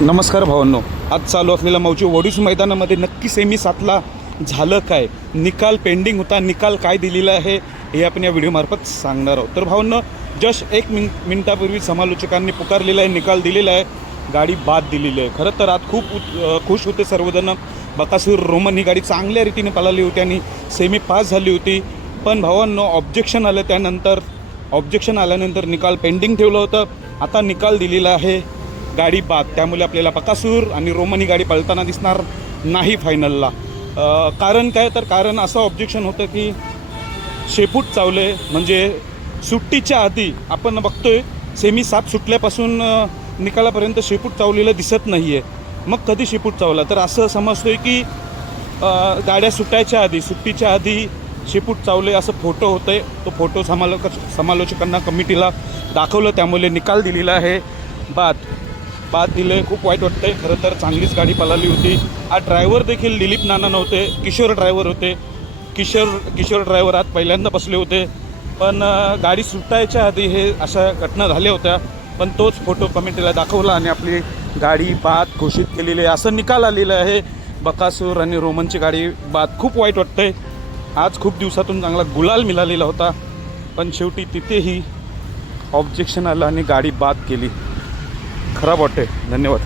नमस्कार भावांनो, आज चालू असलेल्या मौजी वडूस मैदानामध्ये नक्की सेमी 7ला झालं काय, निकाल पेंडिंग होता, निकाल काय दिलेला आहे हे आपण या व्हिडिओमार्फत सांगणार आहोत. तर भावांनो, जस्ट एक मिनिटापूर्वी समालोचकांनी पुकारलेला आहे, निकाल दिलेला आहे, गाडी बाद दिलेली आहे. खरं तर आज खूप खुश होते सर्वजण. बकासूर रोमन ही गाडी चांगल्या रीतीने पळाली होती आणि सेमी पास झाली होती. पण भावांनो, ऑब्जेक्शन आल्यानंतर निकाल पेंडिंग ठेवलं होतं. आता निकाल दिलेला आहे, गाडी बाद. त्यामुळे आपल्याला बकासूर आणि रोमन ही गाडी पळताना दिसणार नाही फायनलला. कारण काय, तर कारण असं ऑब्जेक्शन होतं की शेपूट चावले, म्हणजे सुट्टीच्या आधी आपण बघतोय सेमी 7 सुटल्यापासून निकालापर्यंत शेपूट चावलेलं दिसत नाही आहे. मग कधी शेपूट चावला, तर असं समजतोय की गाड्या सुट्टीच्या आधी शेपूट चावले असं फोटो होते. तो फोटो समालोचकांना कमिटीला दाखवलं, त्यामुळे निकाल दिलेला आहे बाद दिलं. खूप वाईट वाटतंय. खरं तर चांगलीच गाडी पळाली होती. आज ड्रायव्हर देखील दिलीप नाना नव्हते, किशोर ड्रायव्हर होते. किशोर ड्रायव्हर आज पहिल्यांदा बसले होते. पण गाडी सुटायच्या आधी हे अशा घटना झाल्या होत्या. पण तोच फोटो कमिटीला दाखवला आणि आपली गाडी बाद घोषित केलेली आहे. असं निकाल आलेला आहे. बकासूर आणि रोमनची गाडी बाद. खूप वाईट वाटतंय. आज खूप दिवसातून चांगला गुलाल मिळालेला होता, पण शेवटी तिथेही ऑब्जेक्शन आलं आणि गाडी बाद केली. खराब वाटते. धन्यवाद.